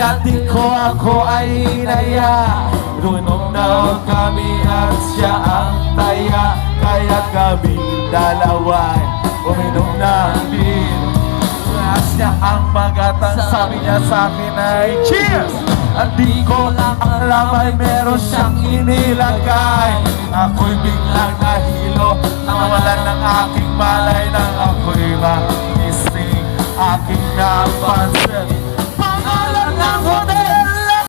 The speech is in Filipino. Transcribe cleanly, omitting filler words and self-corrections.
Iyati ko ako ay inaya. Inunom daw kami at siya ang taya. Kaya kami dalawa'y uminom ng beer. Taas niya ang magatang, sabi niya sa akin ay cheers! At di ko lang alam ay meron siyang inilagay. Ako'y biglang nahilo, nawalan ng aking malay nang ako'y magising. Aking napansin, pangalan ako